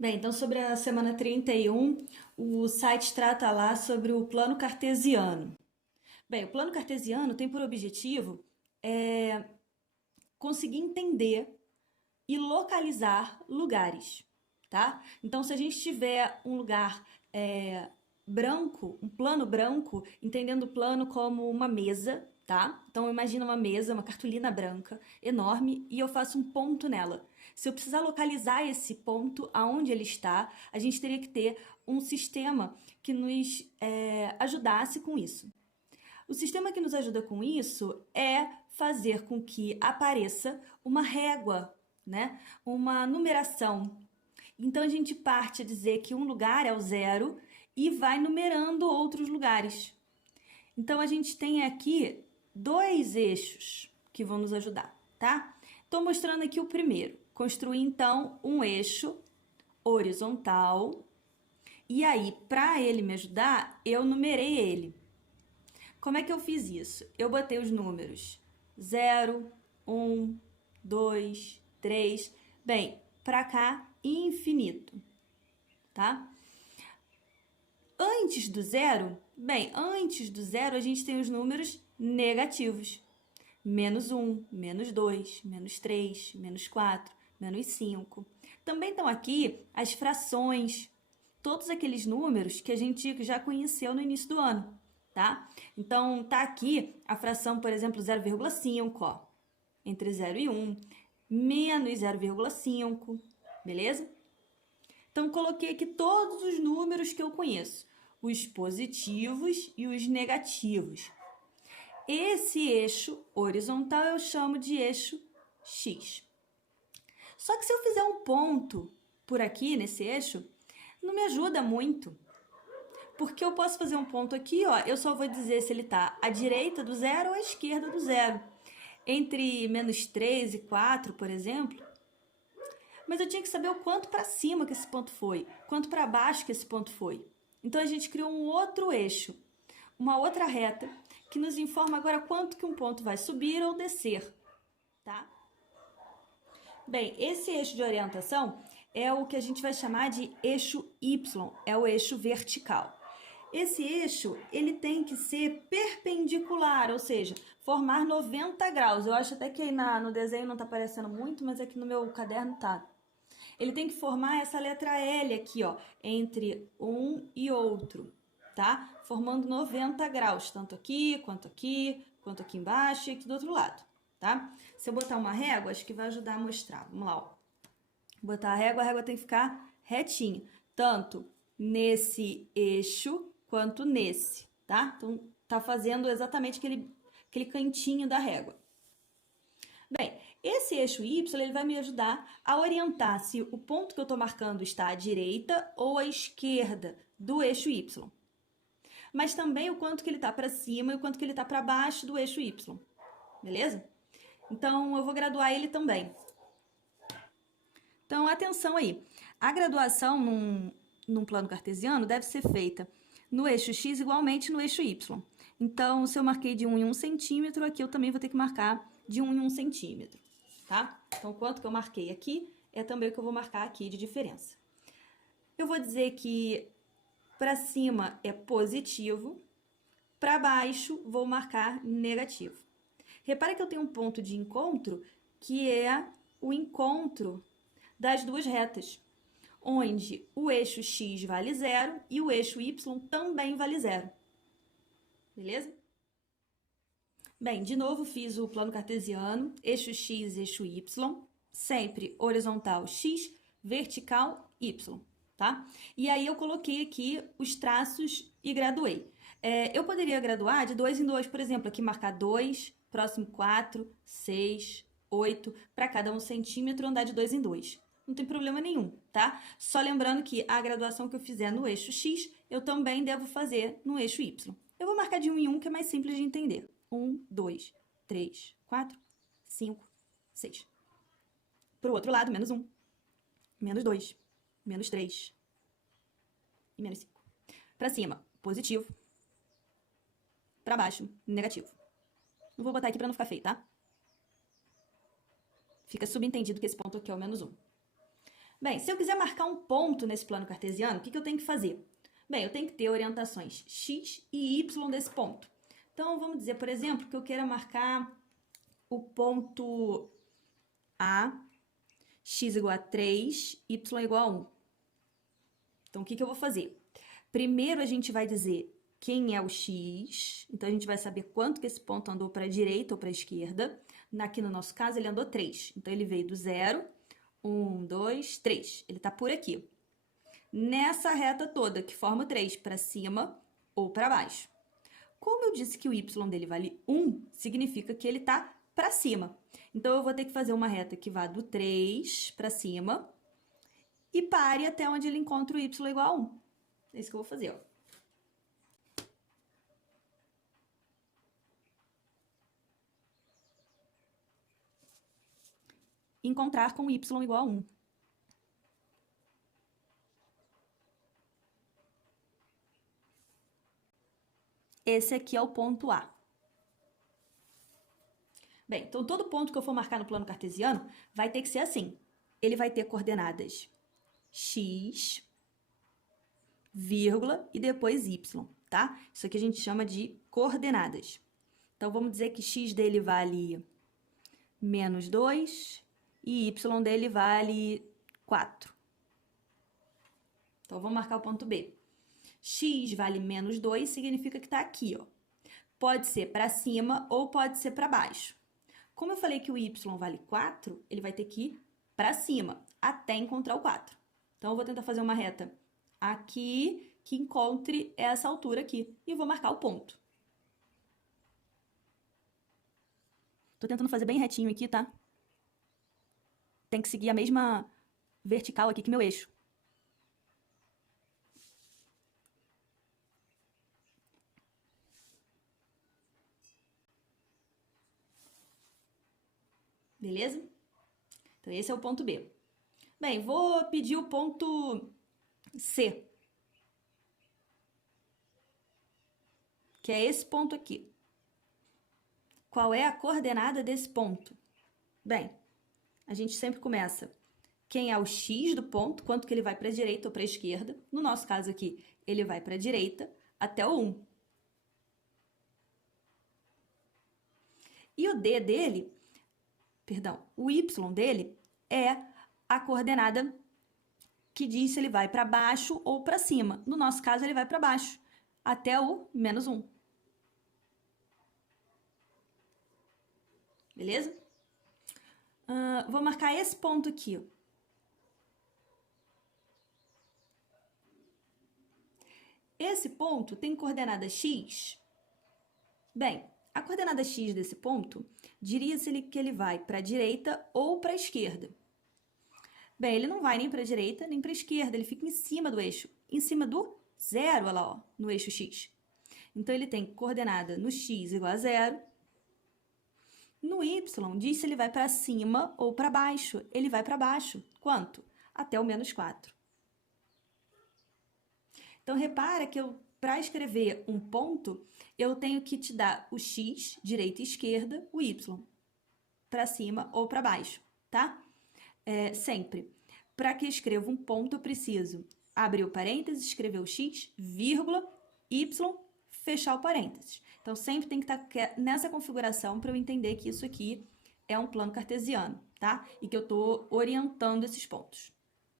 Bem, então sobre a semana 31, o site trata lá sobre o plano cartesiano. Bem, o plano cartesiano tem por objetivo conseguir entender e localizar lugares, tá? Então, se a gente tiver um lugar branco, um plano branco, entendendo o plano como uma mesa, tá? Então, imagina uma mesa, uma cartolina branca enorme e eu faço um ponto nela. Se eu precisar localizar esse ponto, aonde ele está, a gente teria que ter um sistema que nos ajudasse com isso. O sistema que nos ajuda com isso é fazer com que apareça uma régua, né? Uma numeração. Então a gente parte a dizer que um lugar é o zero e vai numerando outros lugares. Então a gente tem aqui dois eixos que vão nos ajudar, tá? Estou mostrando aqui o primeiro. Construir então um eixo horizontal. E aí, para ele me ajudar, eu numerei ele. Como é que eu fiz isso? Eu botei os números 0, 1, 2, 3, bem, para cá infinito, tá? Antes do zero, bem, antes do zero a gente tem os números negativos. Menos 1, menos 2, menos 3, menos 4, menos 5. Também estão aqui as frações, todos aqueles números que a gente já conheceu no início do ano, tá? Então, tá aqui a fração, por exemplo, 0,5, ó, entre 0 e 1, menos 0,5, beleza? Então, coloquei aqui todos os números que eu conheço, os positivos e os negativos. Esse eixo horizontal eu chamo de eixo X. Só que se eu fizer um ponto por aqui nesse eixo, não me ajuda muito. Porque eu posso fazer um ponto aqui, ó, eu só vou dizer se ele está à direita do zero ou à esquerda do zero. Entre menos 3 e 4, por exemplo. Mas eu tinha que saber o quanto para cima que esse ponto foi, quanto para baixo que esse ponto foi. Então a gente criou um outro eixo, uma outra reta, que nos informa agora quanto que um ponto vai subir ou descer, tá? Bem, esse eixo de orientação é o que a gente vai chamar de eixo Y, é o eixo vertical. Esse eixo, ele tem que ser perpendicular, ou seja, formar 90 graus. Eu acho até que aí no desenho não está aparecendo muito, mas aqui no meu caderno tá. Ele tem que formar essa letra L aqui, ó, entre um e outro, tá? Formando 90 graus, tanto aqui, quanto aqui embaixo e aqui do outro lado, tá? Se eu botar uma régua, acho que vai ajudar a mostrar. Vamos lá, ó. Botar a régua tem que ficar retinha, tanto nesse eixo quanto nesse, tá? Então, tá fazendo exatamente aquele cantinho da régua. Bem, esse eixo Y ele vai me ajudar a orientar se o ponto que eu estou marcando está à direita ou à esquerda do eixo Y. Mas também o quanto que ele está para cima e o quanto que ele está para baixo do eixo Y. Beleza? Então, eu vou graduar ele também. Então, atenção aí. A graduação num plano cartesiano deve ser feita no eixo X igualmente no eixo Y. Então, se eu marquei de 1 em 1 centímetro, aqui eu também vou ter que marcar de 1 em 1 centímetro, tá? Então, quanto que eu marquei aqui é também o que eu vou marcar aqui de diferença. Eu vou dizer que para cima é positivo, para baixo vou marcar negativo. Repare que eu tenho um ponto de encontro que é o encontro das duas retas, onde o eixo X vale zero e o eixo Y também vale zero. Beleza? Bem, de novo fiz o plano cartesiano, eixo X, eixo Y, sempre horizontal X, vertical Y, tá? E aí eu coloquei aqui os traços e graduei. Eu poderia graduar de 2 em 2, por exemplo, aqui marcar 2, próximo 4, 6, 8, para cada 1 centímetro andar de 2 em 2. Não tem problema nenhum, tá? Só lembrando que a graduação que eu fizer no eixo X, eu também devo fazer no eixo Y. Eu vou marcar de 1 em 1, que é mais simples de entender. 1, 2, 3, 4, 5, 6. Para o outro lado, menos 1, menos 2, menos 3 e menos 5. Para cima, positivo. Para baixo, negativo. Não vou botar aqui para não ficar feio, tá? Fica subentendido que esse ponto aqui é o menos 1. Bem, se eu quiser marcar um ponto nesse plano cartesiano, o que eu tenho que fazer? Bem, eu tenho que ter orientações x e y desse ponto. Então, vamos dizer, por exemplo, que eu queira marcar o ponto A, x igual a 3, y igual a 1. Então, o que eu vou fazer? Primeiro, a gente vai dizer quem é o x, então a gente vai saber quanto que esse ponto andou para a direita ou para a esquerda. Aqui no nosso caso, ele andou 3, então ele veio do 0, 1, 2, 3. Ele está por aqui. Nessa reta toda, que forma o 3, para cima ou para baixo. Como eu disse que o y dele vale 1, significa que ele está para cima. Então, eu vou ter que fazer uma reta que vá do 3 para cima e pare até onde ele encontra o y igual a 1. É isso que eu vou fazer, ó. Encontrar com y igual a 1. Esse aqui é o ponto A. Bem, então todo ponto que eu for marcar no plano cartesiano vai ter que ser assim. Ele vai ter coordenadas x, vírgula e depois y, tá? Isso aqui a gente chama de coordenadas. Então, vamos dizer que x dele vale menos 2 e y dele vale 4. Então, vamos marcar o ponto B. X vale menos 2 significa que está aqui, ó. Pode ser para cima ou pode ser para baixo. Como eu falei que o y vale 4, ele vai ter que ir para cima até encontrar o 4. Então, eu vou tentar fazer uma reta aqui que encontre essa altura aqui e vou marcar o ponto. Tô tentando fazer bem retinho aqui, tá? Tem que seguir a mesma vertical aqui que meu eixo. Beleza? Então, esse é o ponto B. Bem, vou pedir o ponto C, que é esse ponto aqui. Qual é a coordenada desse ponto? Bem, a gente sempre começa quem é o x do ponto, quanto que ele vai para a direita ou para a esquerda. No nosso caso aqui, ele vai para a direita até o 1. E o d dele, perdão, o y dele é a coordenada que diz se ele vai para baixo ou para cima. No nosso caso, ele vai para baixo, até o menos 1. Beleza? Vou marcar esse ponto aqui, ó. Esse ponto tem coordenada x? Bem, a coordenada x desse ponto diria-se que ele vai para a direita ou para a esquerda. Bem, ele não vai nem para a direita nem para a esquerda, ele fica em cima do eixo, em cima do 0, olha lá, ó, no eixo x. Então, ele tem coordenada no x igual a 0. No y, diz se ele vai para cima ou para baixo. Ele vai para baixo. Quanto? Até o menos 4. Então, repara que para escrever um ponto, eu tenho que te dar o x, direita e esquerda, o y, para cima ou para baixo, tá? Sempre. Para que eu escreva um ponto, eu preciso abrir o parênteses, escrever o x, vírgula, y, fechar o parênteses. Então, sempre tem que estar nessa configuração para eu entender que isso aqui é um plano cartesiano, tá? E que eu estou orientando esses pontos.